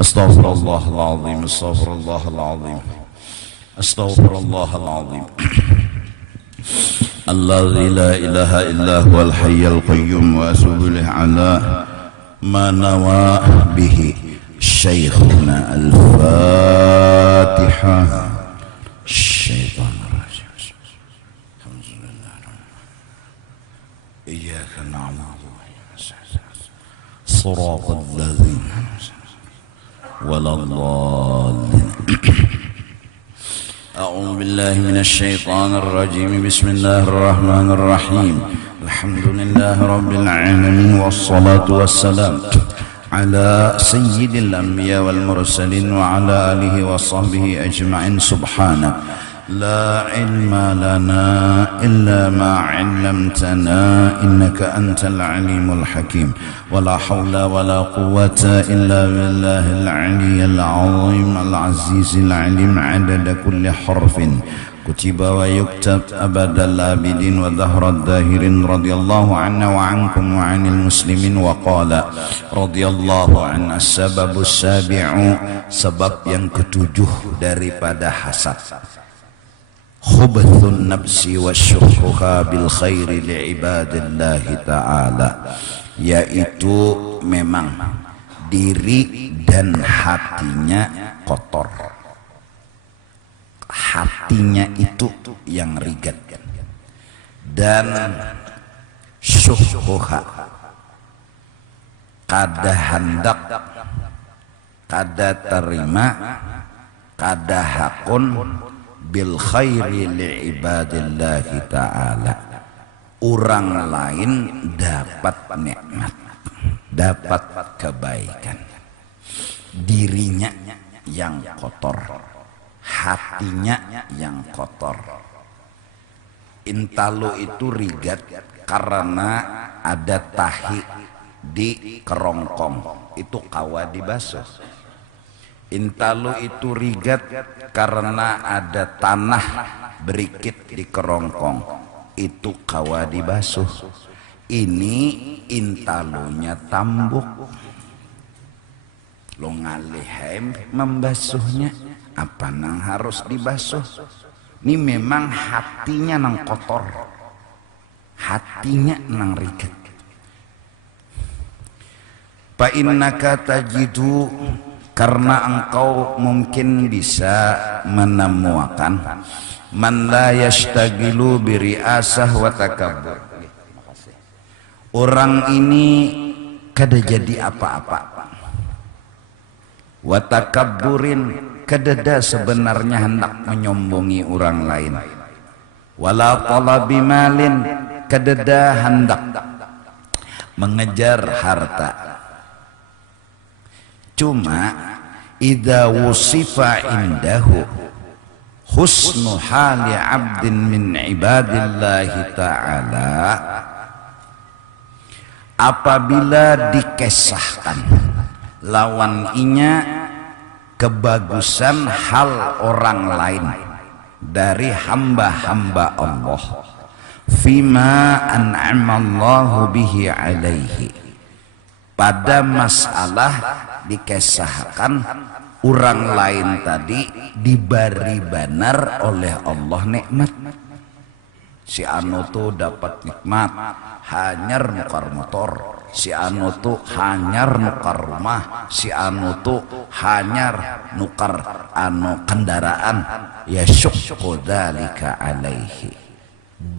Astaghfirullahaladzim, astaghfirullahaladzim, astaghfirullahaladzim. Alladzi la ilaha illa huwal hayyul qayyum wa atubu ilaihi ala ma nawa bihi Syekhuna al-Fatihah. Syaitanir rajim. Alhamdulillah. Iyyaka na'budu wa iyyaka nasta'in. Shiratal ladzina waladdallin. A'udzu billahi minasy syaithanir rajim. Bismillahir rahim. Alhamdulillahi rabbil alamin wassalatu wassalam ala sayyidil anbiya wal mursalin wa ala alihi wa sahbihi ajma'in. Subhana la ilma lana illa ma 'allamtana innaka antal alimul hakim wa la hawla wa la quwwata illa billahil aliyyil azim al azizil alim 'adada kulli harfin kutiba wa yuktab abadal abidin wa dhahrad dahirin radiyallahu anna wa ankum wa anil muslimin wa qala radiyallahu anna sababus sabi'u, sebab yang ketujuh daripada hasad, khubathun nafsi wa syuhuha bil khairi li ibadillahi ta'ala, yaitu memang diri dan hatinya kotor. Hatinya itu yang rigat dan syuhuha, kada hendak, kada terima, kada hakun bil khairi li ibadillahi ta'ala, orang lain dapat nikmat, dapat kebaikan, dirinya yang kotor, hatinya yang kotor. Intalu itu rigat karena ada tahi di kerongkong, itu kawa dibasuh. Intalu itu rigat karena ada tanah berikit di kerongkong, itu kawa dibasuh. Ini intalunya tambuk, lo ngalih membasuhnya, apa nang harus dibasuh? Ini memang hatinya nang kotor, hatinya nang rigat. Fa innaka tajidu, karena engkau mungkin bisa menemukan man la yashtagilu bi ri'asah wa takabbur. Orang ini kada jadi apa-apa, wa takabburin, kededa sebenarnya hendak menyombongi orang lain, wala talabi malin, kededa hendak mengejar harta. Cuma idza wusifa indahu husnu hali abdin min ibadillahi ta'ala, apabila dikesahkan lawan inya kebagusan hal orang lain dari hamba-hamba Allah, fima an'amallahu bihi alaihi, pada masalah dikesahkan orang lain tadi diberi benar oleh Allah nikmat. Si anu tuh dapat nikmat hanyar nukar motor, si anu tuh hanyar nukar rumah, si anu tuh hanyar nukar anu kendaraan, ya syukku dzalika alaihi,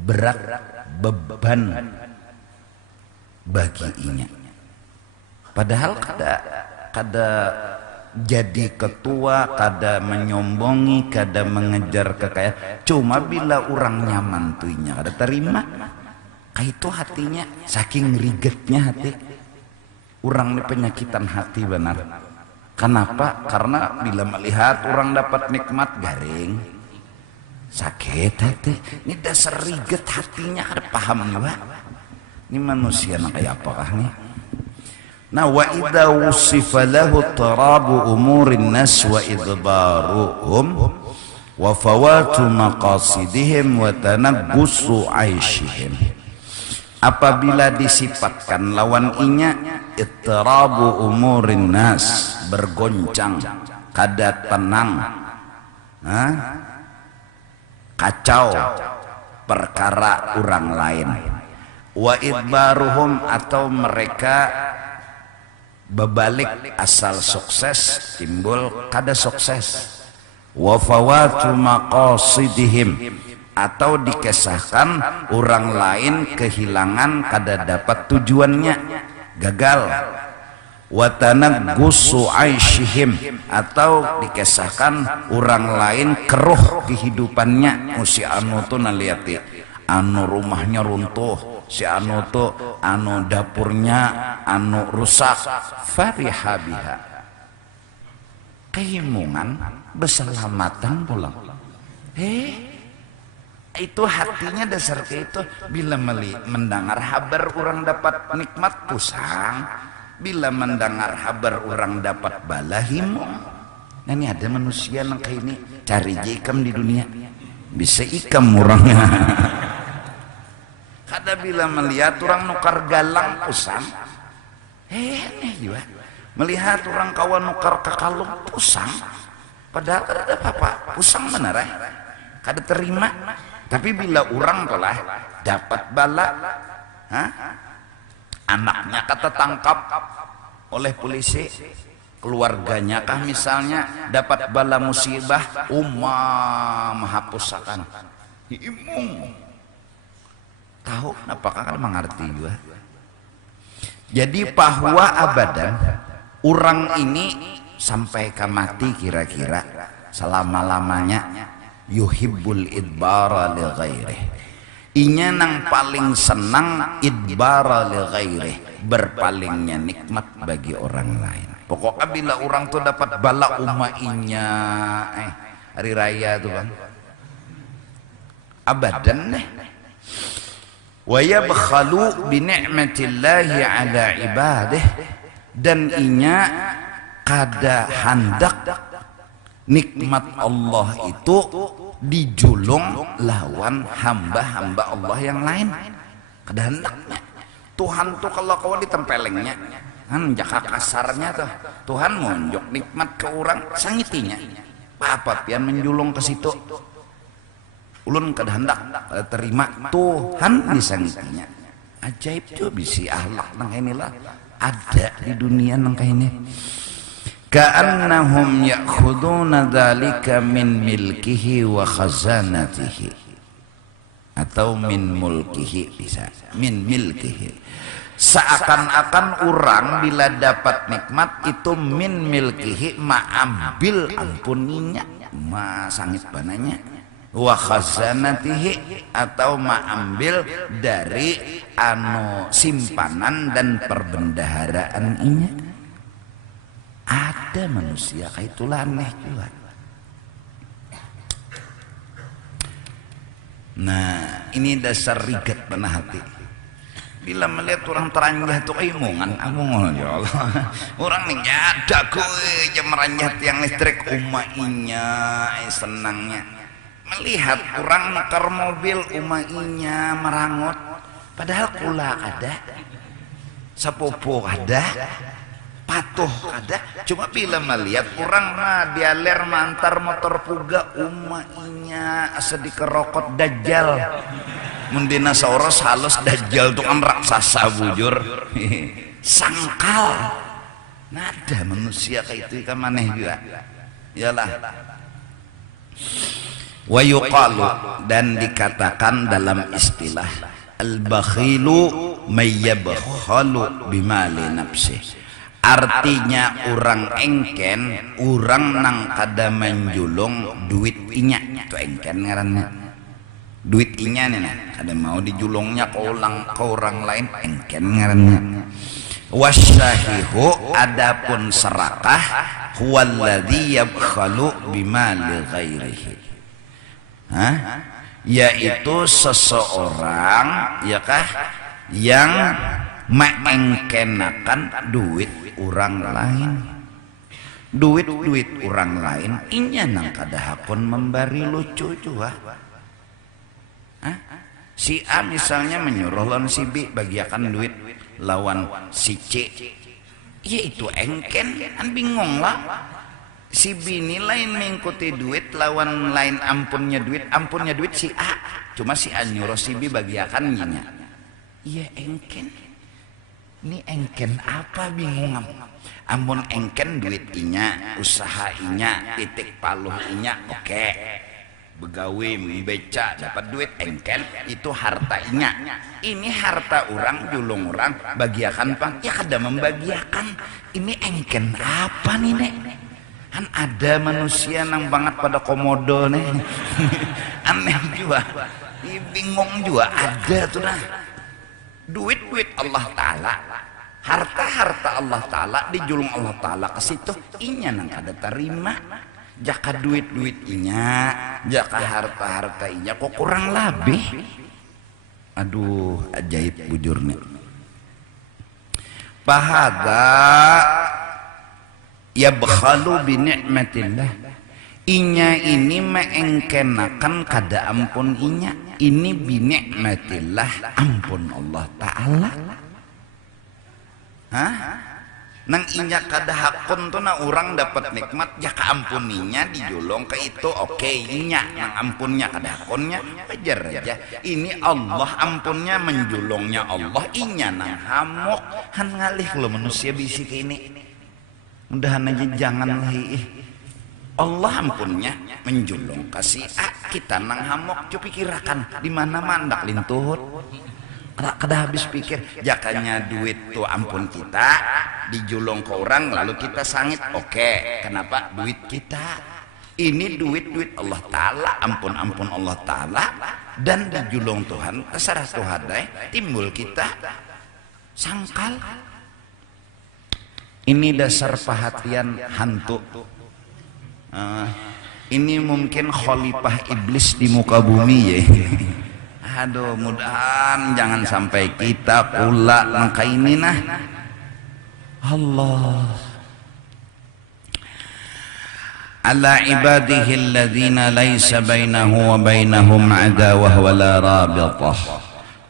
berat beban bagi inya. Padahal kada jadi ketua, kada menyombongi, kada mengejar kekayaan. Cuma bila orang nyaman tuinya kada terima, kayak itu hatinya saking rigetnya hati. Orang ini penyakitan hati benar. Kenapa? Karena bila melihat orang dapat nikmat garing, sakit hati. Ini dasar riget hatinya, kada paham juga. Ini manusia kayak apakah nih? Nah, wa idza wusifa lahu tarabu umurin nas wa idbaruhum wa fawatu maqasidihim wa tanabbusu aishihim, apabila disifatkan lawan inya ittirabu umurin nas, bergoncang, kada tenang, kacau perkara orang lain. Wa idbaruhum, atau mereka berbalik asal sukses timbul kada sukses. Wa fawatu maqasidihim, atau dikisahkan orang lain kehilangan kada dapat tujuannya, gagal. Wa tanaggusu aisyihim, atau dikisahkan orang lain keruh kehidupannya. Si anu tuh naliati anu rumahnya runtuh, si anu tuh anu dapurnya anu rusak, fariha biha, kehimungan berselamatan pulang. Itu hatinya dasar ke itu bila mendengar kabar orang dapat nikmat pusang, bila mendengar kabar orang dapat bala himung. Nah, ini ada manusia yang kayak ini cari ikam di dunia bisa ikam orangnya. Kada bila melihat orang nukar galang pusang, nih juga melihat orang kawan nukar kakalung pusang, padahal kada ada apa-apa, pusang benar kada terima. Tapi bila orang telah dapat bala, anaknya kata tangkap oleh polisi, keluarganya kah misalnya dapat bala musibah, menghapusakan imung. Tahu apakah kan mengerti juga. Jadi bahwa abadan orang ini sampai ke mati kira-kira selama-lamanya yuhibbul idbara li ghairih. Inya nang paling senang idbara li ghairih, berpalingnya nikmat bagi orang lain. Pokoknya bila orang tuh dapat bala inya, hari raya tuh kan abadan deh. Wa yabkhalu bi ni'matillahi ala ibadih, dan inya kada hendak nikmat Allah itu dijulung lawan hamba-hamba Allah yang lain. Kada hendaknya Tuhan tuh kalau kau ditempelengnya kan jaka kasarnya tuh Tuhan monjok nikmat ke orang sangitinya apa pian menjulung ke situ. Ulun kada hendak terima Tuhan disangitinya. Ajaib tuh bisi ahlak nang inilah ada di dunia nang ini. Ka'annahum ya'khuduna dzalika min milkihi wa khazanatihi, atau min mulkihi, bisa min milkihi. Seakan-akan orang bila dapat nikmat itu min milkihi, ambil ampuninya, sangit bananya, wa khazanatihi, atau ambil dari anu simpanan dan perbendaharaan inya. Ada manusia kayak itulah aneh juga. Nah, ini dasar rigat panah hati. Bila melihat orang teranjah tuh imungan, amungan ya Allah. Orang nih ada gue jam meranjah tiang listrik umainya, senangnya. Melihat orang nakar mobil umainya merangut, padahal kula ada, sapopo ada, patuh ada. Cuma bila melihat orang dialer mantar motor puga umainya asa dikerokot dajjal. Mundina sauros halus dajjal tuh kan raksasa bujur. Sangkal. Nada manusia kayak itu kan maneh juga. Yalah. Wa yuqalu, dan dikatakan dalam istilah al-bakhilu mayyabkhalu bimali nafsih. Artinya orang engken, orang nang kada menjulung duit inya, itu engken ngarannya. Duit inya nih nah, kada mau dijulungnya ke orang lain, engken ngarannya. Wasyahihu, adapun serakah, huwaladzi yabkhalu bimali ghairihi. Yaitu seseorang ya kah yang mengengkenakan duit orang lain, duit orang lain inya nang kada hakun memberi lucu juga. Si A misalnya menyuruh lawan si B bagiakan duit lawan si C, Ya itu engken, kan bingung lah. Si bini lain mengikuti duit, lawan lain ampunnya duit si A. Cuma si A nyuruh si B bagiakan nya. Iya engken. Ini engken apa bingung. Amun engken duit inya, usaha inya, titik paluh inya, oke. Begawi beca dapat duit engken itu harta inya. Ini harta orang julung orang bagiakan pang ya kada membagiakan. Ini engken apa nih nek? Kan ada manusia nang banget pada komodo nih. Aneh juga. Bingung juga ada tuh nah. Duit Allah Ta'ala, harta Allah Ta'ala dijulung Allah Ta'ala ke situ inya nang kada terima. Jaka duit inya, jaka harta inya kok kurang lebih. Aduh ajaib bujurnya. Pahaga ya bakhalu bi ni'matillah. Inya ini meengkenakan kada ampun inya. Ini bi ni'matillah ampun Allah Ta'ala. Hah? Nang inya kada hakun tuh na orang dapat nikmat jaka ampuninya dijulung ke itu oke inya nang ampunnya kada hakunnya wajar aja. Ini Allah ampunnya menjulungnya Allah inya nang hamok han ngalih lo manusia bisik ini. Mudahan aja janganlah Allah ampunnya menjulung kasih kita nang hamok coba pikirakan di mana mandak lintuhut. Kada habis pikir jakanya duit tuh ampun kita dijulung ke orang lalu kita sangit oke. Kenapa duit kita ini duit Allah Ta'ala ampun Allah Ta'ala dan dijulung Tuhan terserah Tuhan deh timbul kita sangkal. Ini dasar perhatian hantu. Ini mungkin khalifah iblis di muka bumi ya. Aduh mudahan jangan sampai kita pula langkah ini nah. Allah ala ibadihi alladhina laysa bainahu wa bainahum adawah wala rabitah.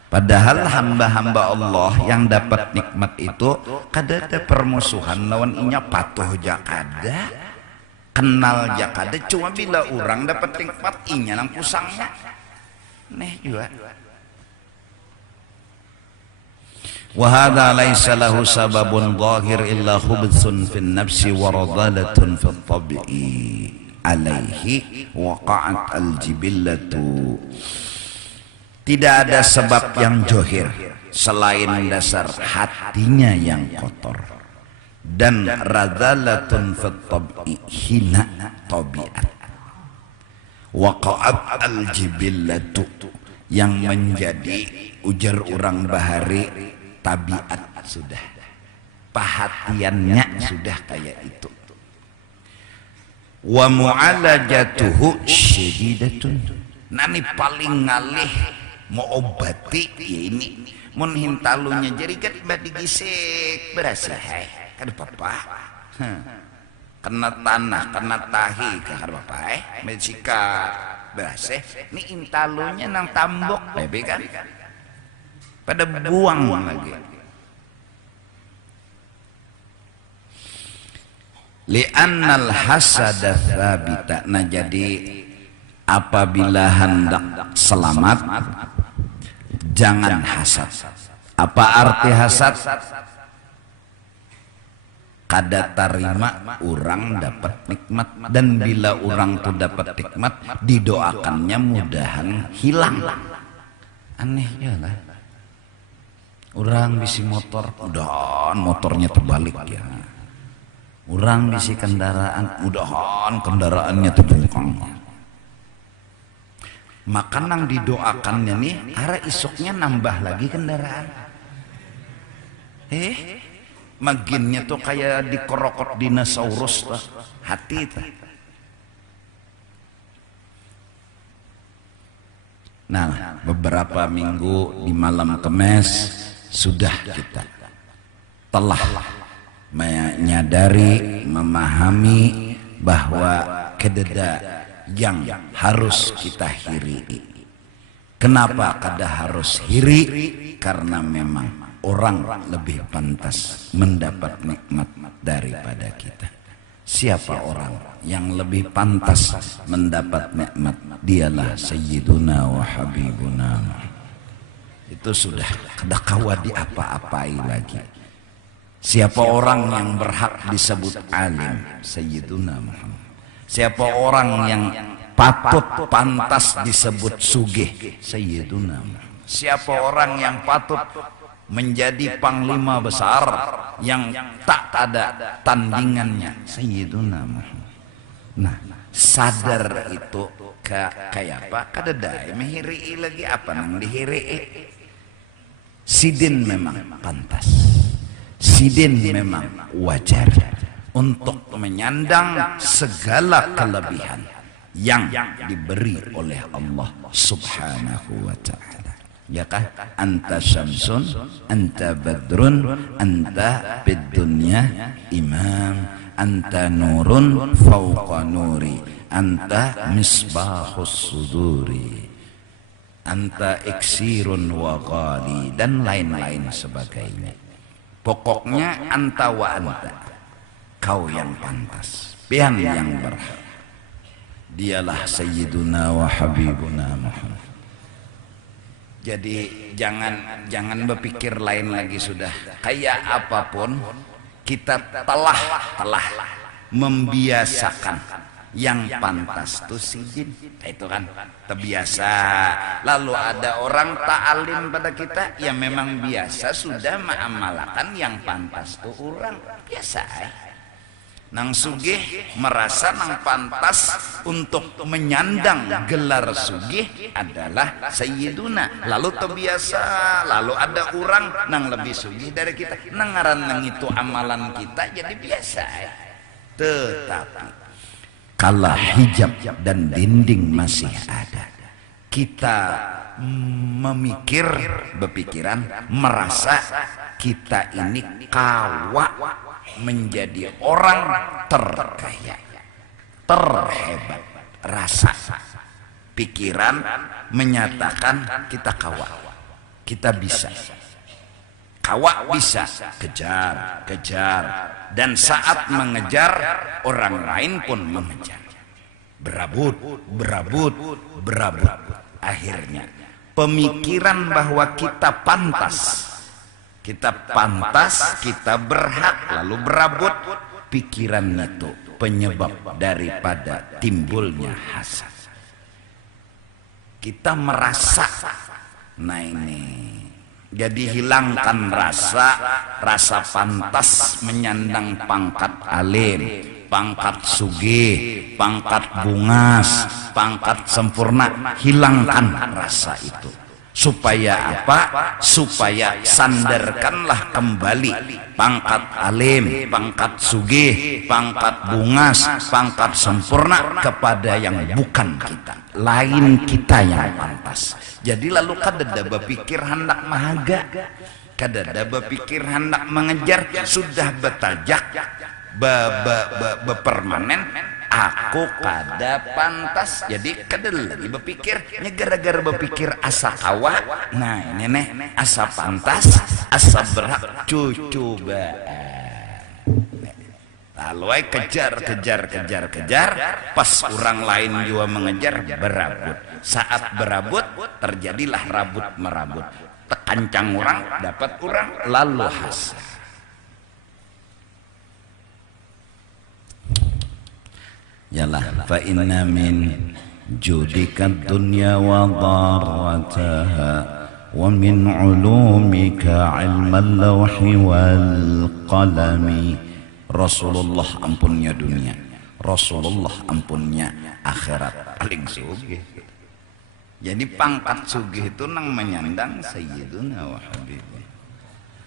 Padahal hamba-hamba Allah yang dapat nikmat itu kada ada permusuhan lawan inya patuh jakada kenal jakada cuma bila orang dapat nikmat inya nang pusangnya neh juga. Wa hadza laisa lahu sababun zahir illa khubthun fin nafsi wa radalatun fit tabi'i alaihi waqa'at al-jibillatu. Tidak ada sebab yang johir selain dasar hatinya yang kotor dan radalatun fit tabi'i hina tabiat. Waqa'at al-jibillatu yang menjadi ujar orang bahari tabiat sudah perhatiannya sudah kayak itu. Wa mu'alajatuhu syadidatun. Nani paling ngalih mau obati ya ini mun hintalunya jadi kan digisik berasa kan apa kena tanah, kena tahi, kahar bapak mesika berase. Ini intalunya nang tambok, bebe kan? Pada buang lagi. Li'annal hasada tsabita. Nah jadi apabila hendak selamat, jangan hasad. Apa arti hasad? Kada tarima orang dapat nikmat dan bila orang tuh dapat nikmat didoakannya mudahan hilang. Aneh ya lah. Orang bisi motor, mudahan motornya terbalik ya. Orang bisi kendaraan, mudahan kendaraannya terbengkang. Maka nang didoakannya nih, arah isuknya nambah lagi kendaraan. Maginnya tuh kayak dikorokot dinosaurus lah, hati tuh. Nah, beberapa minggu di malam Kemis sudah kita telah menyadari, memahami bahwa kededa yang harus kita hiri. Kenapa kada harus hiri? Karena memang orang lebih pantas mendapat nikmat daripada kita. Siapa orang yang lebih pantas mendapat nikmat? Dialah Sayyiduna wa Habibuna. Itu sudah kada kawa diapa-apai lagi. Siapa orang yang berhak disebut alim? Sayyiduna Muhammad. Siapa orang yang patut pantas disebut sugih? Sayyiduna Muhammad. Siapa orang yang patut menjadi panglima besar yang tak ada tandingannya? Sayyiduna Muhammad. Nah, sadar itu kayak apa? Kadadai mehiri lagi apa nang dihiri. Sidin memang pantas. Sidin memang wajar untuk menyandang segala kelebihan yang diberi oleh Allah Subhanahu wa ta'ala. Ya kah? Anta syamsun, anta badrun, anta fid dunya imam, anta nurun fawqa nuri, anta misbahus suduri, anta iksirun wa ghali, dan lain-lain sebagainya. Pokoknya anta wa anta, kau yang pantas, pian yang berhak. Dialah Sayyiduna wa Habibuna Muhammad. Jadi jangan berpikir lain lagi sudah. Kayak apapun kita telah membiasakan yang pantas tuh sidin. Itu kan terbiasa. Lalu ada orang ta'alim pada kita, ya memang biasa sudah mengamalkan yang pantas tuh orang biasa. Nang sugih merasa nang pantas untuk menyandang gelar sugih adalah Sayyiduna. Lalu terbiasa, lalu ada orang nang lebih sugih dari kita, nang ngaran nang itu amalan kita jadi biasa. Tetapi kala hijab dan dinding masih ada, kita berpikiran, merasa kita ini kawa menjadi orang terkaya, terhebat. Rasa pikiran menyatakan kita kawa, kita bisa. Kawa bisa kejar, dan saat mengejar orang lain pun mengejar. Berabut. Akhirnya pemikiran bahwa kita pantas, kita berhak, lalu berabut. Pikiran itu penyebab daripada timbulnya hasad. Kita merasa, nah ini jadi hilangkan rasa pantas menyandang pangkat alim, pangkat sugih, pangkat bungas, pangkat sempurna. Hilangkan rasa itu. Supaya apa? Supaya sandarkanlah kembali pangkat alim, pangkat sugih, pangkat bungas, pangkat sempurna kepada yang bukan kita, lain kita yang pantas. Jadi lalu kadada berpikir hendak mahaga, kadada berpikir hendak mengejar, sudah betajak bepermanen, aku kada pantas. Jadi kadada lagi berpikir, gara-gara berpikir asa kawa. Nah ini nih asa pantas, asa berhak, cucu lalu kejar, pas orang lain juga mengejar, berabut. Saat berabut terjadilah rabut merabut, tekancang orang dapat orang, lalu hasad. Yalah, fa inna min judika dunya wa dharrataha wa min ulumika ilmal lawhi wal qalami. Rasulullah ampunnya dunia, Rasulullah ampunnya akhirat, paling sugih. Jadi pangkat sugih itu nang menyandang Sayyiduna wa Habibuna.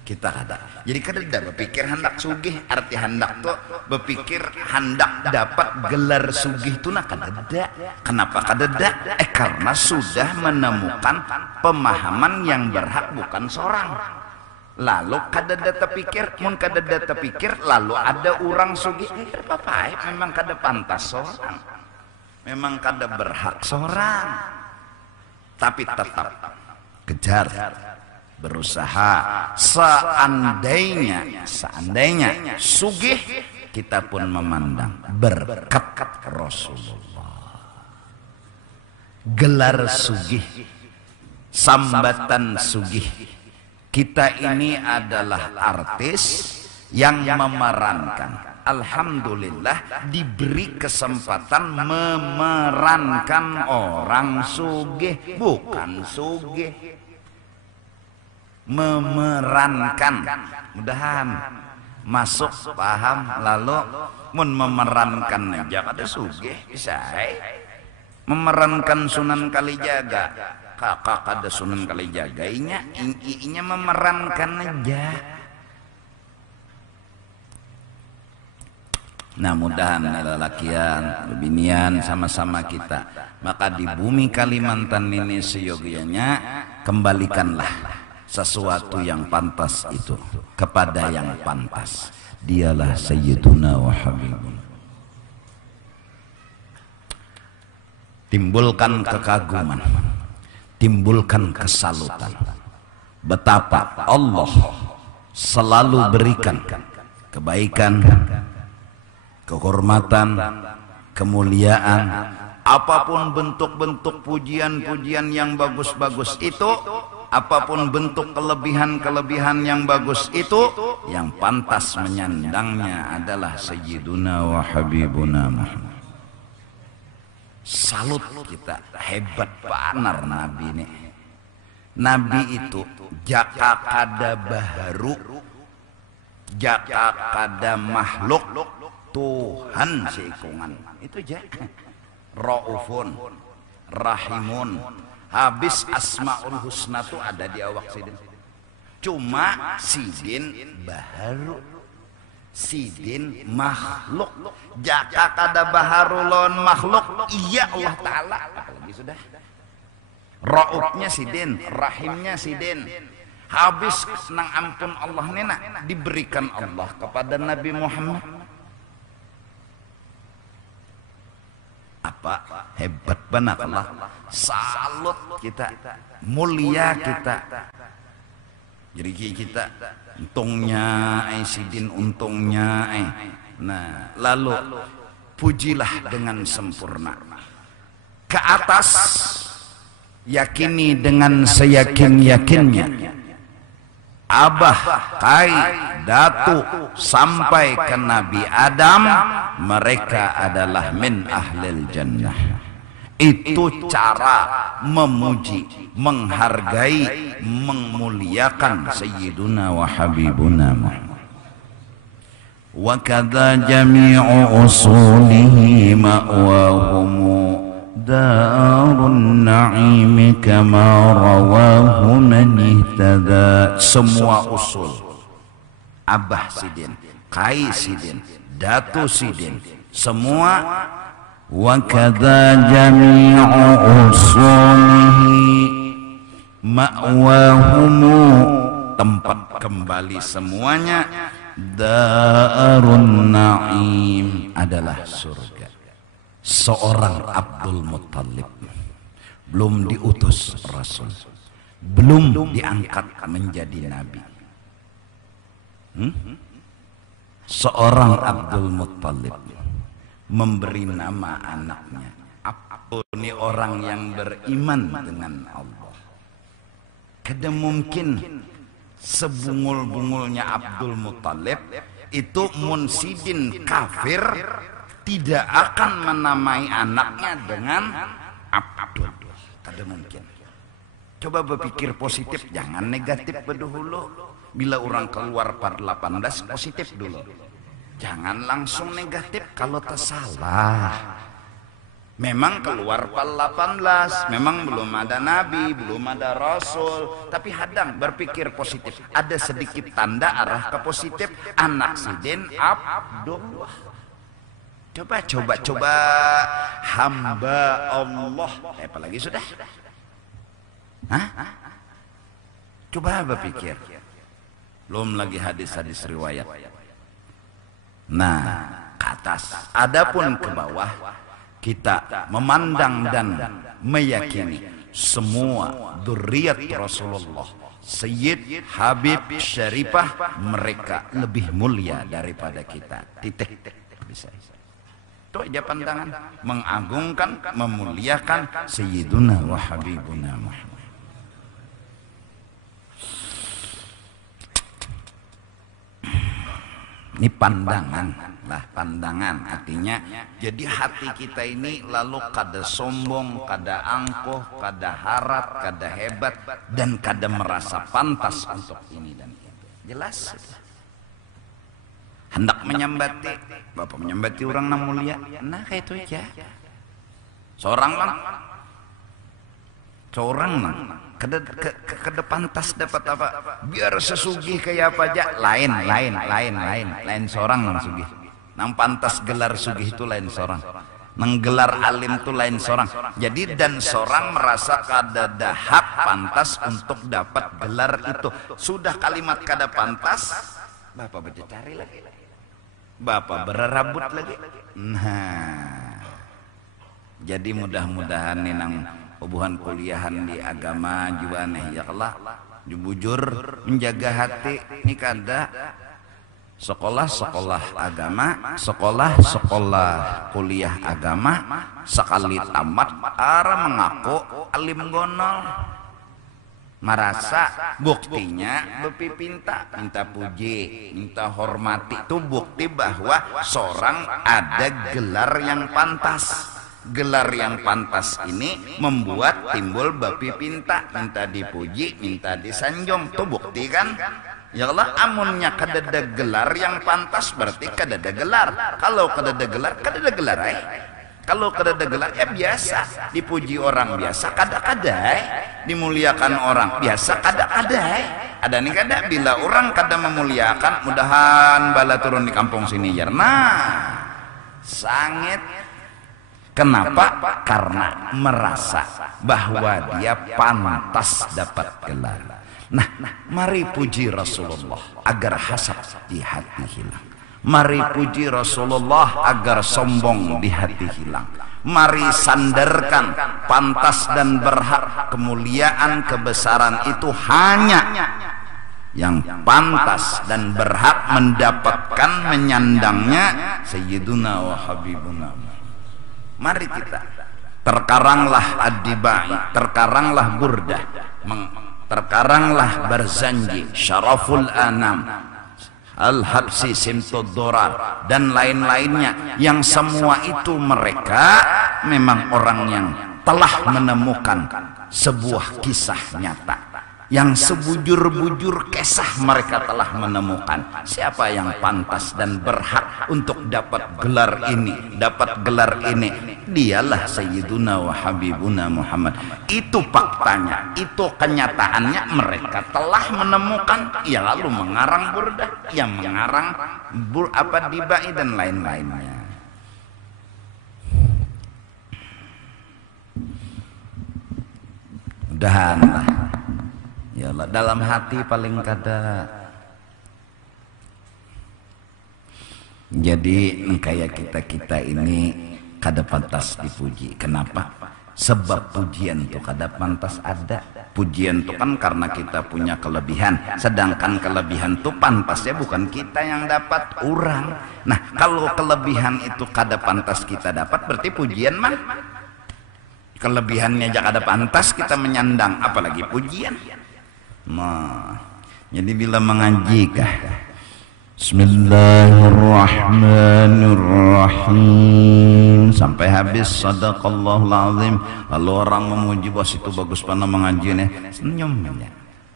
Kita ada. Jadi kada berpikir hendak sugih, arti hendak tuh berpikir hendak dapat gelar sugih itu nak kada. Kenapa kada? Karena sudah menemukan pemahaman yang berhak bukan seorang. Lalu kadada terpikir, lalu ada orang sugih, apa? Memang kada pantas seorang, memang kada berhak seorang, tapi tetap kejar, berusaha seandainya sugih kita pun memandang berkat Rasulullah. Gelar sugih, sambatan sugih. Kita ini adalah artis yang memerankan. Alhamdulillah diberi kesempatan memerankan orang sugih, bukan sugih. Memerankan. Mudahan masuk paham, lalu mun memerankan aja kada sugih bisa. Memerankan Sunan Kalijaga, kakak ada Sunan Kalijaga, inya memerankan aja. Nah mudahan lelakian, bebinian sama-sama kita. Maka di bumi Kalimantan ini seyogianya kembalikanlah sesuatu yang pantas itu kepada yang pantas. Dialah Sayyiduna wa Habibuna. Timbulkan kekaguman, timbulkan kesalutan. Betapa Allah selalu berikan kebaikan, kehormatan, kemuliaan, apapun bentuk-bentuk pujian-pujian yang bagus-bagus itu, apapun bentuk kelebihan-kelebihan yang bagus itu, yang pantas menyandangnya adalah Sayyiduna wa Habibuna Muhammad. Salut kita, hebat benar Nabi ini. Nabi itu jaka kada baharu, jaka kada makhluk, Tuhan seikungan itu aja. Raufun, Rahimun. Habis Asmaul Husna tuh ada di awak Sidin. Cuma Sidin baharu, Sidin makhluk. Jaka kada baharu lawan makhluk, iya Allah Ta'ala. Apalagi sudah. Raufnya Sidin, Rahimnya Sidin. Habis nang ampun Allah nena diberikan Allah kepada Nabi Muhammad. Apa hebat benar Allah, salut kita, mulia kita. Jadi kita untungnya Sidin, untungnya nah lalu pujilah dengan sempurna ke atas, yakini dengan seyakin-yakinnya. Abah, Kai, Datu sampai ke Nabi Adam, mereka adalah min ahlil jannah. Itu cara memuji, menghargai, memuliakan Sayyiduna wa Habibuna Muhammad. Wa kadza jami'u usulihi ma'wahumu darun na'im kama rawahu man ihtada. Semua usul Abah Sidin, Kai Sidin, Datu Sidin, semua wa kadza jami'u usulihi ma'wahumu, tempat kembali semuanya, darun na'im adalah surga. Seorang Abdul Muttalib belum diutus Rasul, belum diangkat menjadi Nabi. Seorang Abdul Muttalib memberi nama anaknya Abdul, ini orang yang beriman dengan Allah. Kada mungkin sebungul-bungulnya Abdul Muttalib itu Sidin kafir tidak akan menamai anaknya dengan Abdul. Kada mungkin. Coba berpikir positif, jangan negatif berdahulu. Bila orang keluar pada 18 positif dulu. Jangan langsung negatif kalau tersalah. Memang keluar pada 18, memang belum ada nabi, belum ada rasul, tapi hadang berpikir positif. Ada sedikit tanda arah ke positif. Anak Sidin Abdullah. Coba hamba Allah. Apalagi sudah. Hah? Coba berpikir. Belum lagi hadis-hadis riwayat. Nah, ke atas. Adapun ke bawah, kita memandang dan meyakini semua dzurriyyat Rasulullah, Sayyid, Habib, Syarifah, mereka lebih mulia daripada kita. Titik. Bisa. Itu aja pandangan. Mengagungkan, memuliakan Sayyiduna wa Habibuna Muhammad. Ini pandangan lah, pandangan artinya jadi hati kita ini lalu kada sombong, kada angkuh, kada harap, kada hebat, dan kada merasa pantas untuk ini dan itu. Jelas hendak menyambati, bapak menyambati orang yang mulia, nah kayak itu aja. Seorang kada pantas dapat apa, biar sesugih kayak apa aja, lain seorang nang sugih, nang pantas gelar sugih itu lain seorang, nang gelar alim itu lain seorang. Jadi dan seorang merasa kada ada hak pantas untuk dapat gelar itu. Sudah kalimat kada pantas, bapak baca cari lagi, bapak berarabut lagi. Nah, jadi mudah-mudahan nih nang hubungan kuliahan di agama juga nih ya Allah, jujur menjaga hati ini kada sekolah agama, sekolah kuliah agama sekali tamat ara mengaku alim gonol, merasa buktinya minta puji, minta hormati, itu bukti bahwa seorang ada gelar yang pantas. Gelar yang pantas ini membuat timbul bapi minta dipuji, minta disanjung. Itu bukti kan? Ya Allah, amunnya kadada gelar yang pantas berarti kadada gelar. Kalau kadada gelar, kadada gelar Kalau kadada gelar ya biasa, dipuji orang biasa kada-kada dimuliakan orang biasa kada-kada Ada nih kada bila orang kada memuliakan, mudahan bala turun di kampung sini ya. Nah, sangit. Kenapa? Karena merasa bahwa dia pantas dapat gelar. Nah, mari puji Rasulullah agar hasad di hati hilang. Mari puji Rasulullah agar sombong di hati hilang. Mari sandarkan pantas dan berhak kemuliaan kebesaran itu hanya yang pantas dan berhak mendapatkan menyandangnya Sayyiduna wa Habibuna. Mari kita terkaranglah ad-dibai, terkaranglah burdah, terkaranglah Barzanji, Syaraful Anam, Al-Habsi, Simtud Durar, dan lain-lainnya, yang semua itu mereka memang orang yang telah menemukan sebuah kisah nyata, yang sebujur-bujur kisah mereka telah menemukan siapa yang pantas dan berhak untuk dapat gelar ini, dapat gelar ini. Dialah Sayyiduna wa Habibuna Muhammad. Itu faktanya, itu kenyataannya. Mereka telah menemukan, ya lalu mengarang burdah, yang mengarang dibai dan lain-lainnya. Mudahan ya Allah, dalam hati paling kada. Jadi kayak kita ini kada pantas dipuji. Kenapa? Sebab pujian itu kada pantas ada. Pujian itu kan karena kita punya kelebihan, sedangkan kelebihan itu pantasnya bukan kita yang dapat, orang. Nah, kalau kelebihan itu kada pantas kita dapat, berarti pujian mah kelebihannya aja kada pantas kita menyandang, apalagi pujian. Nah, jadi bila mengaji kah, Bismillahirrahmanirrahim sampai habis sadaqallahul azim, lalu orang memuji bos itu bagus pana mengajinya, senyum aja.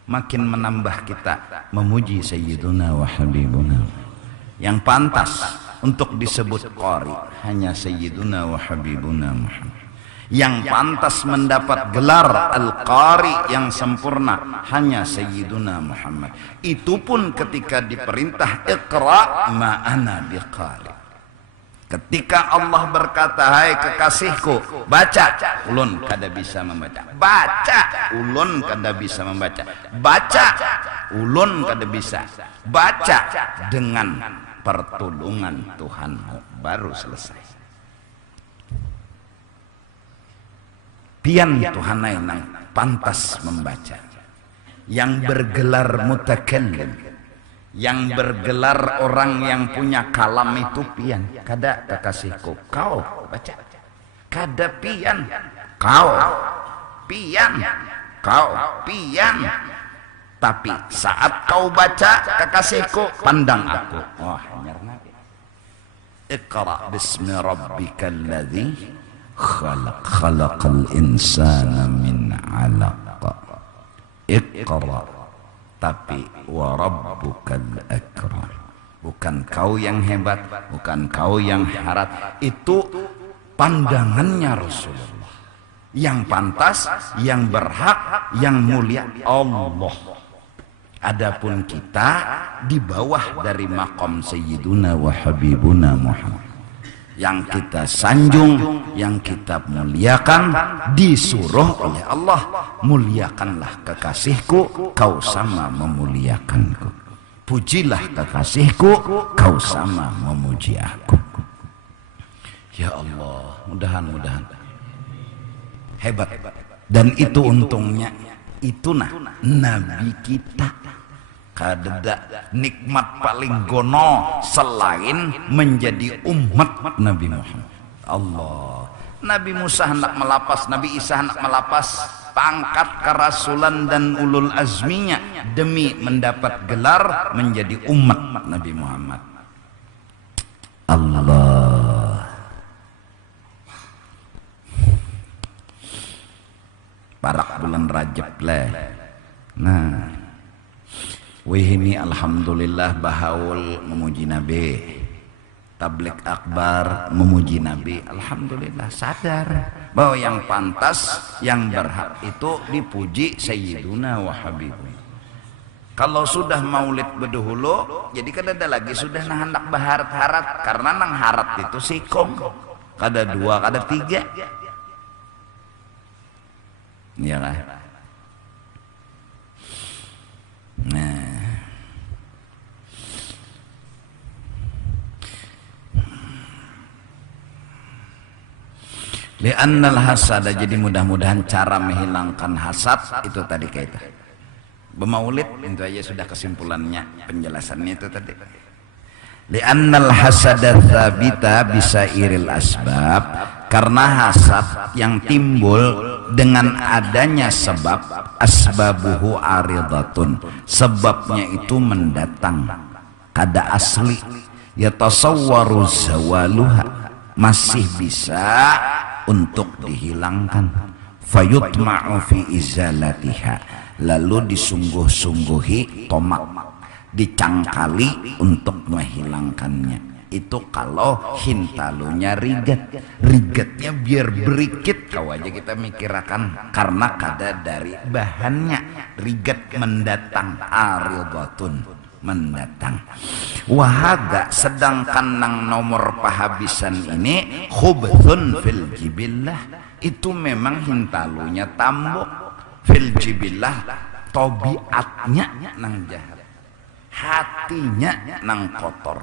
Makin menambah kita memuji Sayyiduna wa Habibuna. Yang pantas untuk disebut qari hanya Sayyiduna wa Habibuna Muhammad. Yang pantas mendapat gelar Al-Qari yang sempurna hanya Sayyiduna Muhammad. Itu pun ketika diperintah Iqra ma ana biqari. Ketika Allah berkata, hai kekasihku, baca, ulun kada bisa membaca. Baca, ulun kada bisa membaca. Baca, ulun kada bisa. Baca dengan pertolongan Tuhanmu, baru selesai. pian Tuhanai nang pantas membaca, yang bergelar mutakallim, yang bergelar orang yang punya kalam itu pian. Kada kekasihku kau baca, kada pian kau pian, kau pian. Tapi saat kau baca kekasihku, pandang aku. Oh, nyarna. Iqra bismi rabbikal ladzi khalaq, khalaqal insana min 'alaq. Iqra, tapi wa rabbukal akram. Bukan kau yang hebat, bukan kau yang harat. Itu pandangannya Rasulullah. Yang pantas, yang berhak, yang mulia Allah. Adapun kita di bawah dari maqam Sayyiduna wa Habibuna Muhammad. Yang kita sanjung, yang kita muliakan, disuruh oleh Allah, muliakanlah kekasihku, kau sama memuliakanku. Pujilah kekasihku, kau sama memuji aku. Ya Allah, mudah-mudahan hebat. Dan itu untungnya, itu Nabi kita. Kada nikmat paling gono selain menjadi umat Nabi Muhammad. Allah. Nabi Musa hendak melapas, Nabi Isa hendak melapas pangkat kerasulan dan ulul azminya demi mendapat gelar menjadi umat Nabi Muhammad. Allah. Parak bulan Rajab leh. Nah, wih ini alhamdulillah bahaul memuji Nabi, tablik akbar memuji Nabi. Alhamdulillah sadar bahwa yang pantas, yang berhak itu dipuji Sayyiduna wa Habibuna. Kalau sudah maulid bedahulu, jadi kada ada lagi sudah nah hendak baharat-harat, karena nang harat itu sikong, kada dua, kada tiga. Iyalah. Nah, li'annal hasada, jadi mudah-mudahan cara menghilangkan hasad itu tadi kaitan bermaulid, itu aja sudah kesimpulannya, penjelasannya itu tadi. Li'annal hasada tsabita bisairil asbab, karena hasad yang timbul dengan adanya sebab, asbabuhu aridatun, sebabnya itu mendatang, kada asli, yatasawwaru zawaluha, masih bisa untuk dihilangkan, fayutma'u fi izalatiha, lalu disungguh-sungguhi tomak, dicangkali untuk menghilangkannya. Itu kalau hintalunya rigetnya biar berikit, kau aja kita mikirakan, karena kada dari bahannya. Riget mendatang, aridatun mendatang. Wahada, sedangkan nang nomor pahabisan ini khubthun fil jibillah, itu memang hintalunya tambok. Fil jibillah, tobiatnya nang jahat, hatinya nang kotor.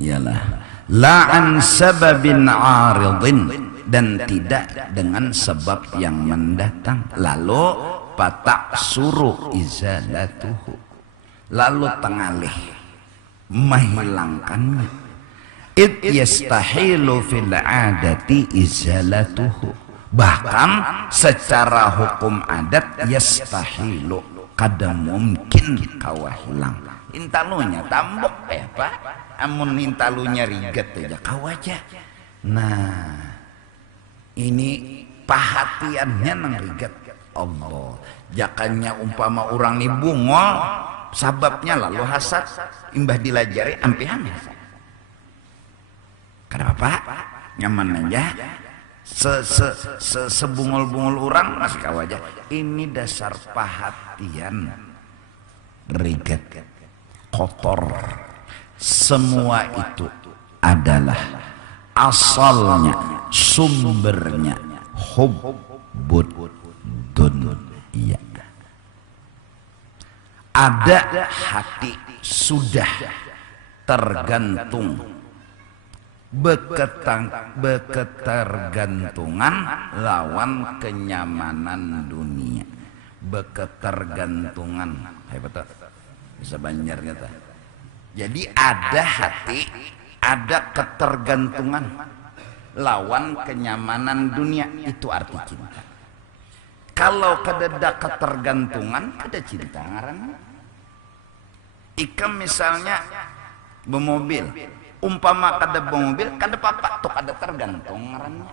Ialah la'an sababin aridin, dan tidak dengan sebab yang mendatang. Lalu patak suruh izalatuhu, lalu tengalih menghilangkannya. Id yastahilu fil adati izalatuhu, bahkan secara hukum adat yastahilu, kada mungkin kawa hilang. Intalunya tambok ya Pak, amun intalunya riget aja kau aja. Nah, ini perhatiannya nang riget. Allah, jakannya umpama orang ni bungol, sababnya lalu hasad, imbah dilajari ampihan hasad. Kenapa? Nyaman aja. Sebungol-bungol orang masih kau aja. Ini dasar perhatian riget, kotor. Semua itu adalah asalnya, sumbernya hubbud dunya. Ada hati sudah tergantung, beketergantungan lawan kenyamanan dunia. Beketergantungan hebat bisa banjar kata. Jadi ada hati, ada ketergantungan lawan kenyamanan dunia, itu arti cinta. Kalau kadada ketergantungan, kada cinta ngaranna. Ikam misalnya bermobil, umpama kada bermobil, kada apa-apa, tuh kada tergantung ngaranna.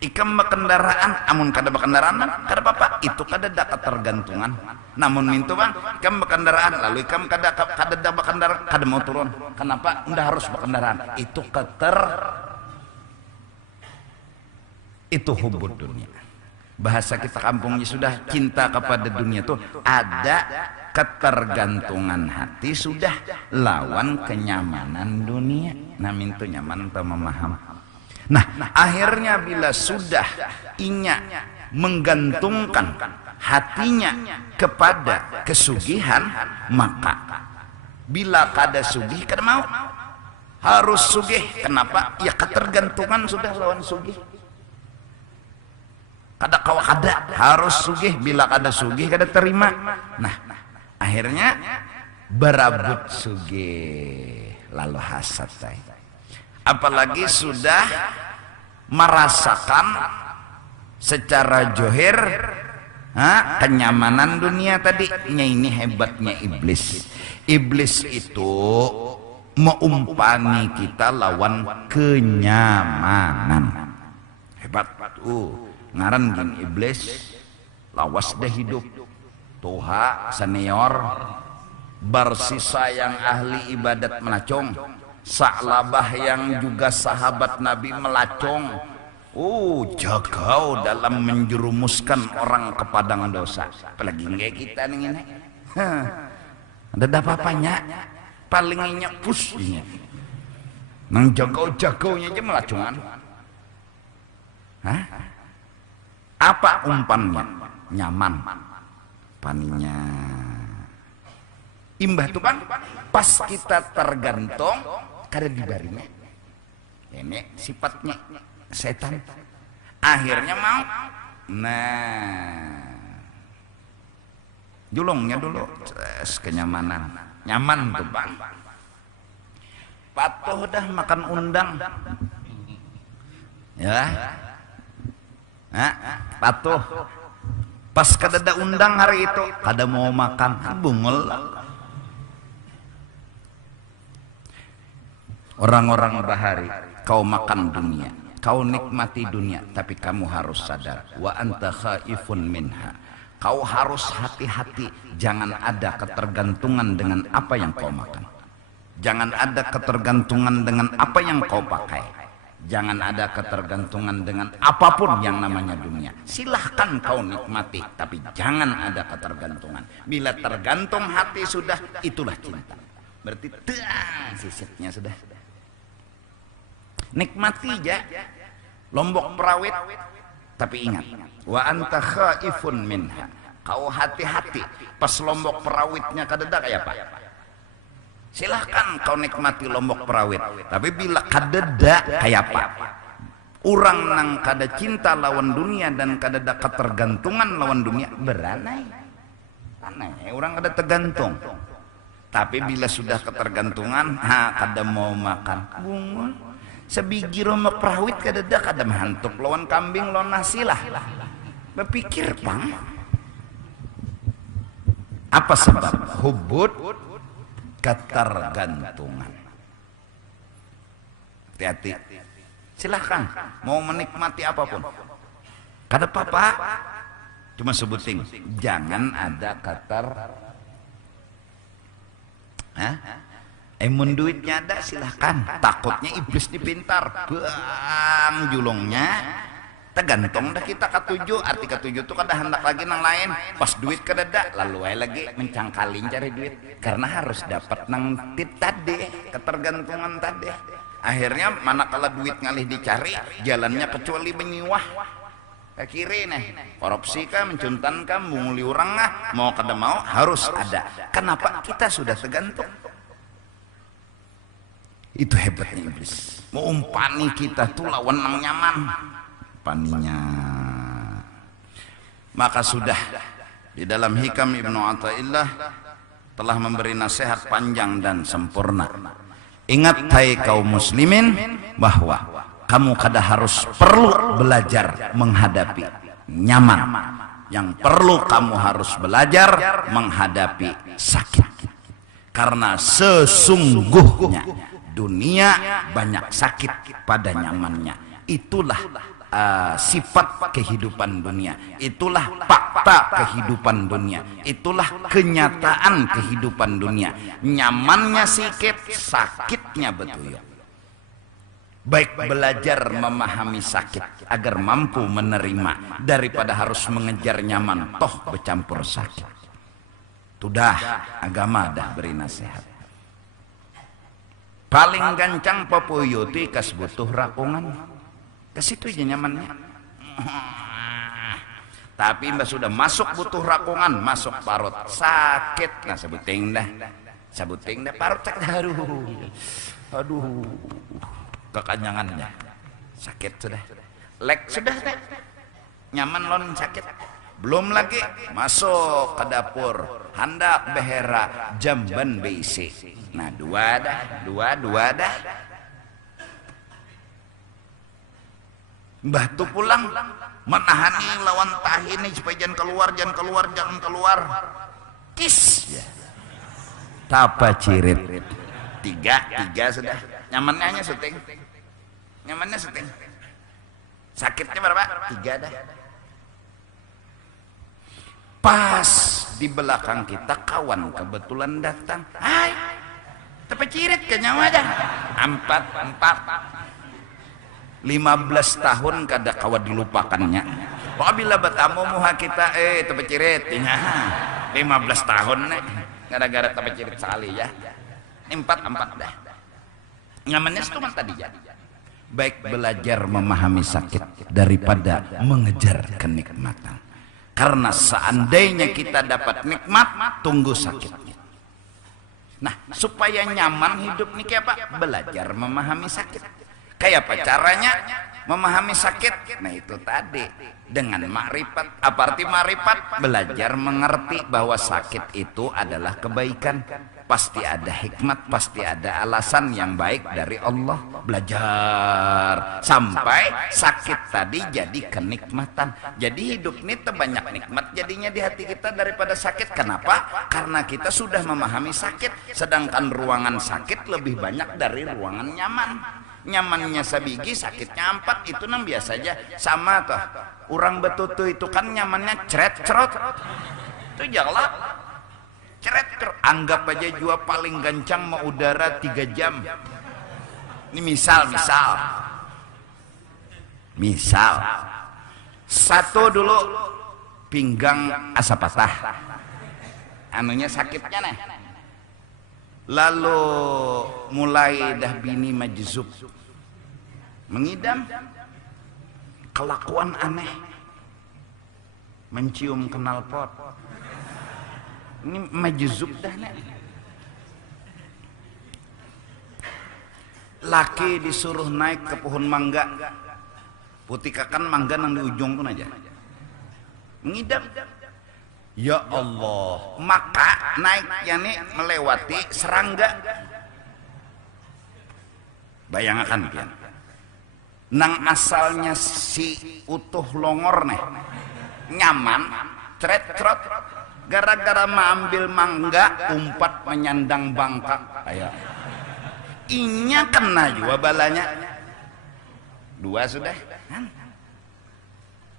Ikam berkendaraan, amun kada berkendaraan, kada apa-apa, itu kada ada ketergantungan. Namun mintu bang, ikam berkendaraan, lalu ikam kada berkendaraan, kada mau turun. Kenapa? Ndak harus berkendaraan. Itu hubud dunia. Bahasa kita kampungnya sudah cinta kepada dunia tuh ada ketergantungan hati sudah lawan kenyamanan dunia. Nah mintu nyaman atau memaham. Nah akhirnya bila sudah inya menggantungkan hatinya kepada kesugihan, maka bila kada sugih kada mau, harus sugih. Kenapa? Ya ketergantungan sudah lawan sugih. Kada kawa kada harus sugih, bila kada sugih kada terima. Nah akhirnya berabut sugih lalu hasad. Apalagi sudah merasakan secara johir kenyamanan dunia tadi. Ini hebatnya iblis. Iblis itu meumpani kita lawan kenyamanan. Hebat ngaran gin iblis lawas dah hidup tuha senior bersisa yang ahli ibadat melacong, Sa'labah yang juga sahabat Nabi melacong, jagau dalam menjerumuskan orang ke padang dosa. Apalagi kayak kita nih ini ada apa-apanya palingnya pusnya nang jagau-jagaunya aja melacongan. Apa umpannya? Nyaman paninya. Imbah tuh bang, pas kita tergantung kada dibarinya. Ini sifatnya setan. Akhirnya mau. Nah, julungnya dulu kenyamanan. Nyaman tuh bang. Patuh dah makan undang. Ya. Patuh pas kadada undang hari itu kada mau makan, bungul. Orang-orang bahari, kau makan dunia, kau nikmati dunia, tapi kamu harus sadar wa anta khaifun minha. Kau harus hati-hati, jangan ada ketergantungan dengan apa yang kau makan, jangan ada ketergantungan dengan apa yang kau pakai, jangan ada ketergantungan dengan apapun yang namanya dunia. Silahkan kau nikmati, tapi jangan ada ketergantungan. Bila tergantung hati sudah, itulah cinta. Berarti sisitnya sudah. Nikmati aja lombok perawit, tapi ingat wa anta khaifun minha. Kau hati-hati pas lombok perawitnya kadada kayak apa. Silahkan kau nikmati lombok perawit, tapi bila kadada kayak apa, orang nang kada cinta lawan dunia dan kadada ketergantungan lawan dunia beranai. Aneh, orang kada tergantung. Tapi bila sudah ketergantungan, kada mau makan, bungun. Sebiji lombok perawit kadada kada mantap lawan kambing lawan nasi lah. Berpikir pang. Apa sebab? Hubud ketergantungan. Hati-hati. Silahkan mau menikmati apapun. Kada apa-apa. Cuma sebuting, jangan ada mun duitnya ada silahkan. Takutnya iblis dipintar. Bang julungnya tergantung dah kita ketujuh. Arti ketujuh tuh kada hendak lagi nang lain. Pas duit kada ada, lalu lagi mencangkalin cari duit. Karena harus dapat nang tit tadi, ketergantungan tadi. Akhirnya manakala duit ngalih dicari, jalannya kecuali menyiwah ke kiri nih. Korupsi kah, mencuntan kah, menguli orang kah, mau kada mau harus ada. Kenapa? Kita sudah tergantung. Itu hebatnya iblis. Mau umpani kita tuh lawan nang nyaman. Paninya. Maka sudah di dalam Hikam Ibnu Athaillah telah memberi nasihat panjang dan sempurna. Ingat hai kaum muslimin bahwa kamu kada harus perlu belajar menghadapi nyaman. Yang perlu kamu harus belajar menghadapi sakit. Karena sesungguhnya dunia banyak sakit pada nyamannya. Itulah sifat kehidupan dunia. Itulah fakta kehidupan dunia. Itulah kenyataan kehidupan dunia. Nyamannya sikit, sakitnya betul. Baik belajar memahami sakit agar mampu menerima daripada harus mengejar nyaman toh bercampur sakit. Sudah agama dah beri nasihat. Paling gancang papuyuti kas butuh rakungan. Ke situ aja nyamannya. Tapi mbak sudah masuk butuh rakungan, masuk parut sakit. Nah sebuting dah parut sakit. Aduh, kekanyangannya sakit sudah. Lek sudah teh. Nyaman lon sakit. Belum lagi masuk ke dapur, hendak behera jamban BC. Nah dua dah. Mbah tu pulang menahani lawan tahini supaya jangan keluar. Kis. Tapa cirit. Tiga sudah. Nyamannya hanya syuting. Sakitnya berapa? 3 dah. Pas di belakang kita kawan kebetulan datang. Hai, tapi cirit ke nyawa dah. 15 tahun kada kawan dilupakannya. Apabila bertamu muha kita, tapi cirit. 15 tahun nih. Gara-gara tapi cirit sekali ya. 4 dah. Nyamannya cuma tadi ya. Baik belajar memahami sakit daripada mengejar kenikmatan. Karena seandainya kita dapat nikmat, tunggu sakitnya. Nah, supaya nyaman hidup nih kayak apa? Belajar memahami sakit. Kayak apa caranya memahami sakit? Nah itu tadi dengan makrifat. Apa arti makrifat? Belajar mengerti bahwa sakit itu adalah kebaikan. Pasti ada hikmat, pasti ada alasan yang baik dari Allah. Belajar sampai sakit tadi jadi kenikmatan. Jadi hidup ini terbanyak nikmat jadinya di hati kita daripada sakit. Kenapa? Karena kita sudah memahami sakit. Sedangkan ruangan sakit lebih banyak dari ruangan nyaman. Nyamannya sabigi, sakitnya 4. Itu nang biasa aja. Sama toh. Orang betutu itu kan nyamannya ceret-cerot. Itu jalan. Anggap aja jua paling gancang mau udara 3 jam. Ini misal satu dulu pinggang asa patah, anunya sakitnya nih. Lalu mulai dah bini majzub, mengidam, kelakuan aneh, mencium knalpot. Ini majzub dah nih. Laki disuruh naik ke pohon mangga, putikakan mangga nang di ujung pun aja, mengidam. Ya Allah, maka naiknya nih melewati serangga. Bayangkan kan, nang asalnya si utuh longor nih, nyaman, ceret-cerot. Gara-gara mengambil mangga, umpat menyandang bangka. Ayo. Inya kena juga balanya. 2 sudah.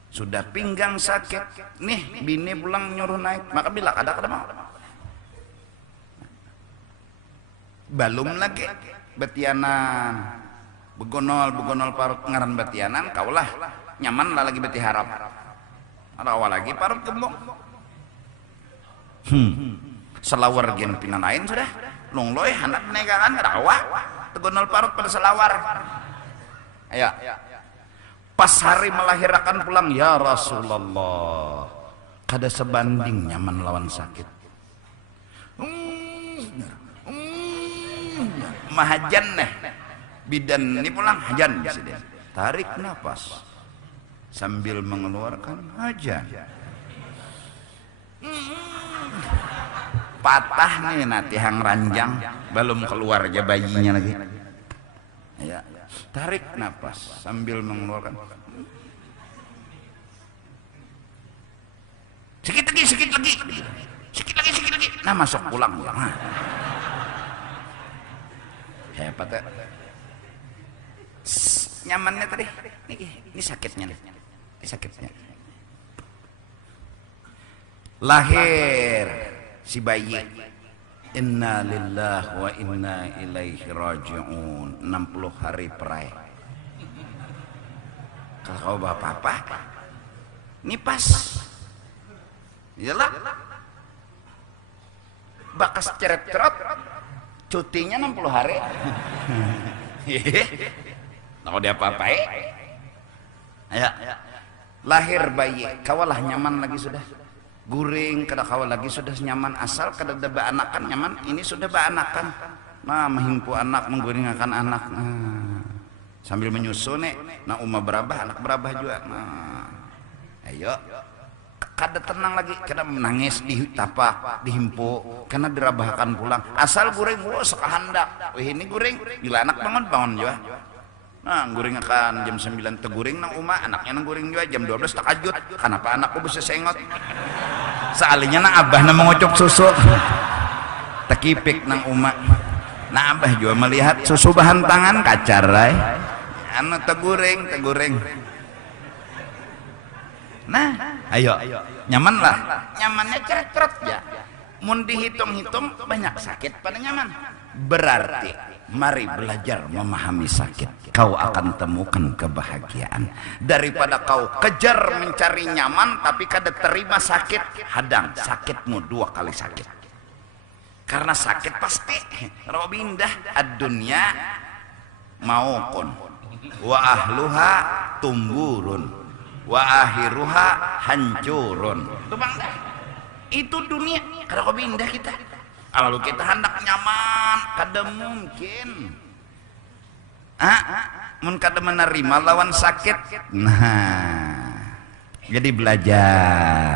Sudah pinggang sakit. Nih, bini pulang nyuruh naik. Maka bilang ada mau. Belum lagi betianan. Begonol parut ngaran betianan. Kaulah nyaman lah lagi beti harap. Ada awal lagi parut gembong. Selawar gen pinan lain sudah longloy hanap negangan rawa tegonol parut pada selawar. Ayo pas hari melahirkan pulang, ya Rasulullah kada sebanding nyaman lawan sakit. mahajan nih bidan ini pulang hajan presiden tarik nafas sambil mengeluarkan hajan patah nih nanti hang ranjang belum keluar aja bayinya lagi ya tarik nafas sambil mengeluarkan sikit lagi nah masuk pulang nah. Hebat ya nyamannya tadi ini sakitnya nih ini sakitnya lahir si bayi inna lillahi wa inna ilaihi raji'un 60 hari perai kalau bapak-bapak ini pas iyalah bakas ceret-ceret cutinya 60 hari kalau dia apa-apain ya lahir bayi kawalah nyaman lagi sudah guring kada kawal lagi sudah nyaman asal kada ada baanakan nyaman ini sudah baanakan nah mahimpu anak mengguringakan anak nah, sambil menyusu nih nah berabah anak berabah juga nah ayo kada tenang lagi kada menangis di tapak dihimpu karena dirabahkan pulang asal guring sekahandak ini guring bila anak bangun juga nah guring akan jam 9 teguring nang anaknya nang guring juga jam 12 takajut kenapa anakku bisa sengot sealinya nang abah nang mengocok susu tekipik nang nah abah juga melihat susu bahan tangan kacar anu teguring nah ayo nyaman lah nyamannya ceret-ceret ya mun dihitung-hitung banyak sakit pada nyaman berarti mari belajar memahami sakit kau akan temukan kebahagiaan daripada kau kejar mencari nyaman tapi kada terima sakit hadang sakitmu 2 kali sakit karena sakit pasti robindah ad-dunya maukun wa ahluha tumburun wa akhiruha hancurun itu bang itu dunia kada kau pindah kita kalau kita hendak nyaman kada mungkin mun kada menerima lawan sakit nah jadi belajar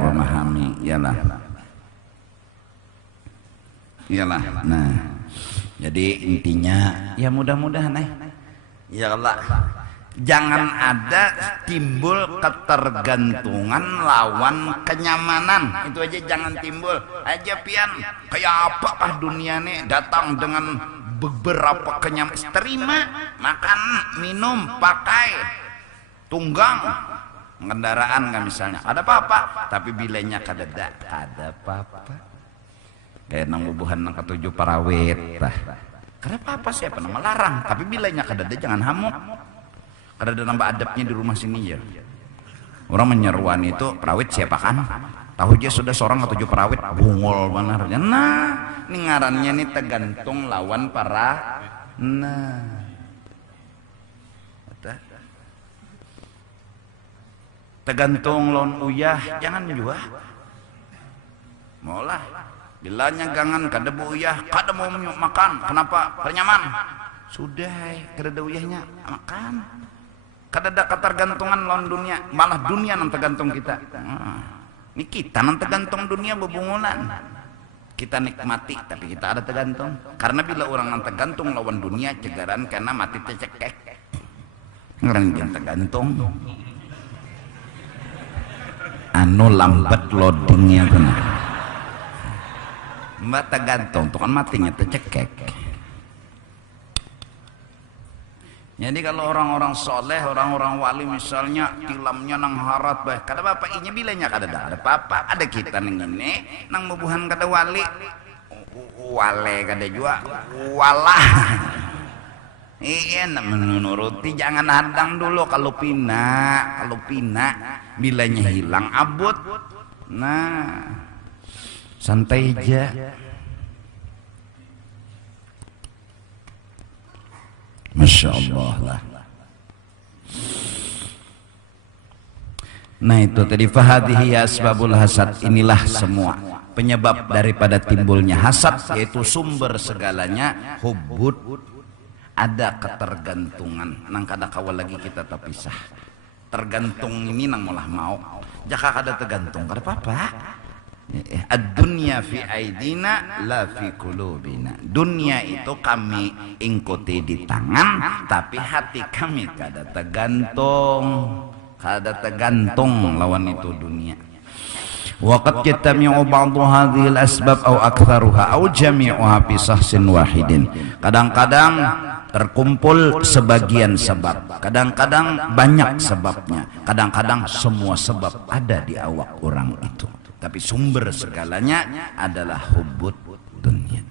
memahami iyalah nah jadi intinya ya mudah-mudahan iyalah jangan ada timbul ketergantungan lawan kenyamanan itu aja jangan timbul aja pian kayak apakah dunia nih datang dengan beberapa kenyamanan terima makan minum pakai tunggang kendaraan nggak misalnya ada apa-apa tapi bilenya kada apa-apa kayak nang bubuhan nang ketujuh parawit kada apa-apa siapa nang melarang tapi bilenya kada jangan hamuk kada ada nambah adabnya di rumah sini ya orang menyeruan itu perawit siapa kan tahu aja sudah seorang atau 7 perawit bungol benar nah ini ngarannya nih tergantung lawan para nah tergantung lawan uyah jangan juga maulah bilanya gangan kada bu uyah kada mau makan kenapa pernyaman sudah kada ada uyahnya makan kada ada ketergantungan lawan dunia malah dunia nang tergantung kita ini kita nang tergantung dunia bebungulan kita nikmati tapi kita ada tergantung karena bila orang nang tergantung lawan dunia cegaran karena mati tercekek orang yang tergantung anu lambat loadingnya benar mbak tergantung tuh kan matinya tercekek. Jadi kalau orang-orang soleh, orang-orang wali misalnya tilamnya nang harat bah, kada bapak inya bilanya kada ada apa-apa, ada kita nang ini nang bubuhan kada wali, wale kada juga, walah. Iya, menuruti jangan hadang dulu kalau pina bilanya hilang abut, nah santai aja. Masya Allah lah. Nah itu tadi fahadihi asbabul hasad inilah semua penyebab daripada timbulnya hasad, yaitu sumber segalanya hubbud, ada ketergantungan. Nang kada kawal lagi kita terpisah. Tergantung ini nang malah mau. Jaka kada tergantung kada apa-apa. Ad-dunya fi aidina la fi qulubina. Dunia itu kami ingkuti di tangan, tapi hati kami kada tergantung. Kada tergantung lawan itu dunia. Waqad yatami'u ba'du hadhil asbab aw aktsaruha aw jami'uha fi sahsin wahidin. Kadang-kadang terkumpul sebagian sebab, kadang-kadang banyak sebabnya, kadang-kadang semua sebab ada di awak orang itu. Tapi sumber segalanya adalah hubbud dunia.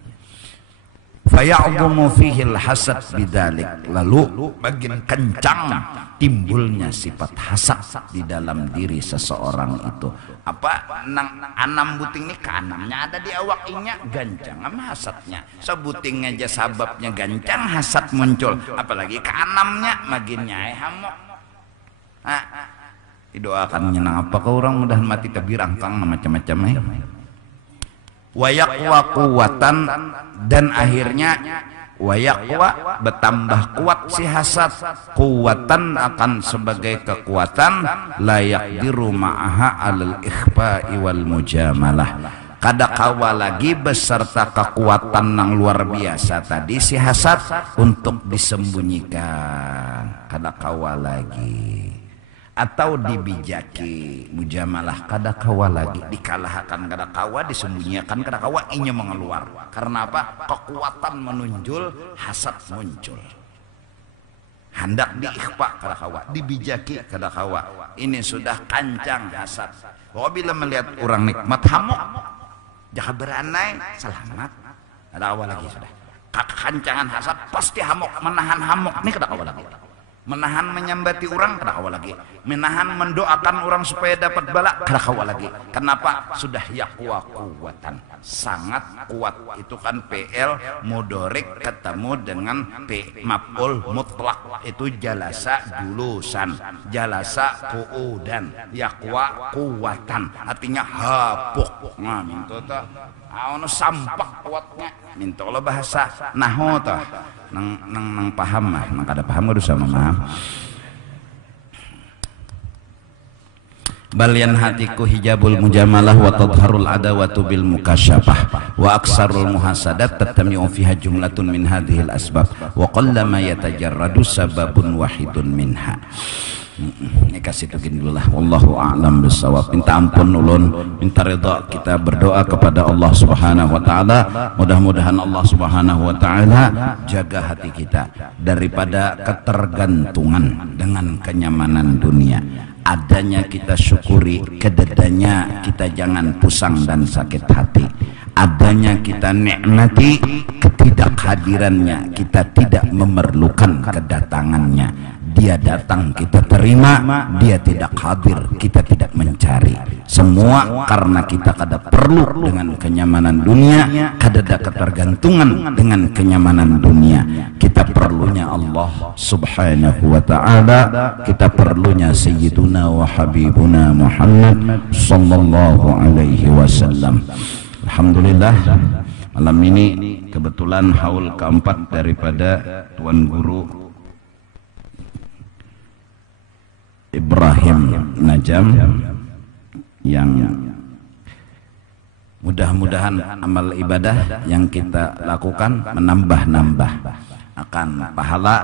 Faya'dhumu fihi al-hasad bidzalik. Lalu makin kencang timbulnya sifat hasad di dalam diri seseorang itu. Apa nang anam buting ini kanamnya ada di awak inya gancang sama hasadnya. Sebuting aja sababnya gancang hasad muncul, apalagi kanamnya makin nyai hamok. Didoakan nyenang apa ke orang mudah mati tabirang kang macam-macam wayakwa kuwatan, dan akhirnya wayakwa bertambah kuat si hasad, kuwatan akan sebagai kekuatan, layak diru ma'aha alal ikhfa'i wal mujamalah. Kada kawa lagi beserta kekuatan yang luar biasa tadi si hasad untuk disembunyikan, kada kawa lagi. Atau dibijaki mujamalah, kada kawa lagi, dikalahkan kada kawa, disembunyikan kada kawa, inya mengeluar. Karena apa? Kekuatan menunjul, hasad muncul. Hendak diikhfa kada kawa, dibijaki kada kawa. Ini sudah kancang hasad. Bila melihat orang nikmat hamok, jangan beranai, selamat. Kada kawa lagi sudah. Kekancangan hasad pasti hamok, menahan hamok ini kada kawa lagi. Menahan menyambati orang kada kawa lagi, menahan mendoakan orang supaya dapat bala kada kawa lagi. Kenapa? Sudah yakwa kuwatan, sangat kuat. Itu kan PL mudorik ketemu dengan maf'ul mutlak, itu jalasa dulusan, jalasa qu'udan, yakwa kuwatan artinya hapuk. Nah minta ta ono sampak kuatnya, minta Allah bahasa naho ta nang paham mah, nang kada paham kudu sama mah. Balian hatiku hijabul mujamalah wa tadharul adawatu bil mukasyafah wa aksarul muhasadat tatami'u fiha jumlatun min hadhil asbab wa qallama yatajarradu sababun wahidun minha. Ini kasih begini dulu lah. Wallahu a'lam bissawab. Minta ampun ulun, minta ridha, kita berdoa kepada Allah Subhanahu wa taala. Mudah-mudahan Allah Subhanahu wa taala jaga hati kita daripada ketergantungan dengan kenyamanan dunia. Adanya kita syukuri, kedadanya kita jangan pusang dan sakit hati. Adanya kita nikmati, ketidakhadirannya kita tidak memerlukan kedatangannya. Dia datang kita terima, dia tidak hadir kita tidak mencari. Semua karena kita kada perlu dengan kenyamanan dunia, kada ada ketergantungan dengan kenyamanan dunia. Kita perlunya Allah Subhanahu wa taala, kita perlunya Sayyiduna wa Habibuna Muhammad sallallahu alaihi wasallam. Alhamdulillah, malam ini kebetulan haul keempat daripada Tuan Guru Ibrahim Najam, yang mudah-mudahan amal ibadah yang kita lakukan menambah-nambah akan pahala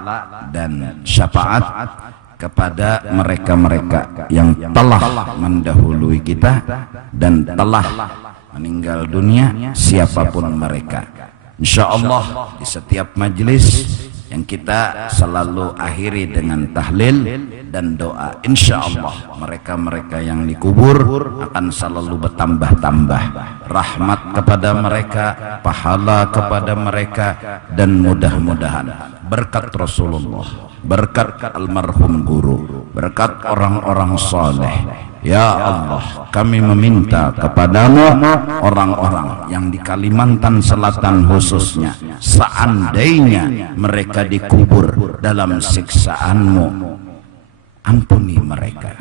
dan syafaat kepada mereka-mereka yang telah mendahului kita dan telah meninggal dunia, siapapun mereka. Insyaallah di setiap majelis yang kita selalu akhiri dengan tahlil dan doa, insyaallah mereka-mereka yang dikubur akan selalu bertambah-tambah rahmat kepada mereka, pahala kepada mereka, dan mudah-mudahan berkat Rasulullah, berkat almarhum guru, berkat orang-orang saleh. Ya Allah, kami meminta kepadamu orang-orang yang di Kalimantan Selatan khususnya, seandainya mereka dikubur dalam siksaanmu, ampuni mereka.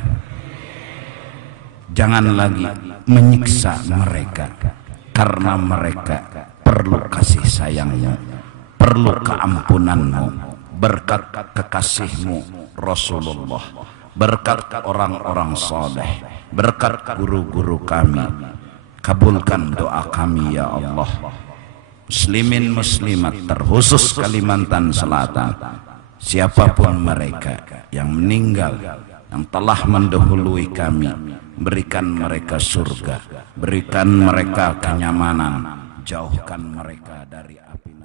Jangan lagi menyiksa mereka. karena mereka perlu kasih sayangmu, perlu keampunanmu, berkat kekasihmu Rasulullah, berkat orang-orang saleh, berkat guru-guru kami. Kabulkan doa kami ya Allah. Muslimin muslimat terkhusus Kalimantan Selatan, siapapun mereka yang meninggal, yang telah mendahului kami, berikan mereka surga, berikan mereka kenyamanan, jauhkan mereka dari api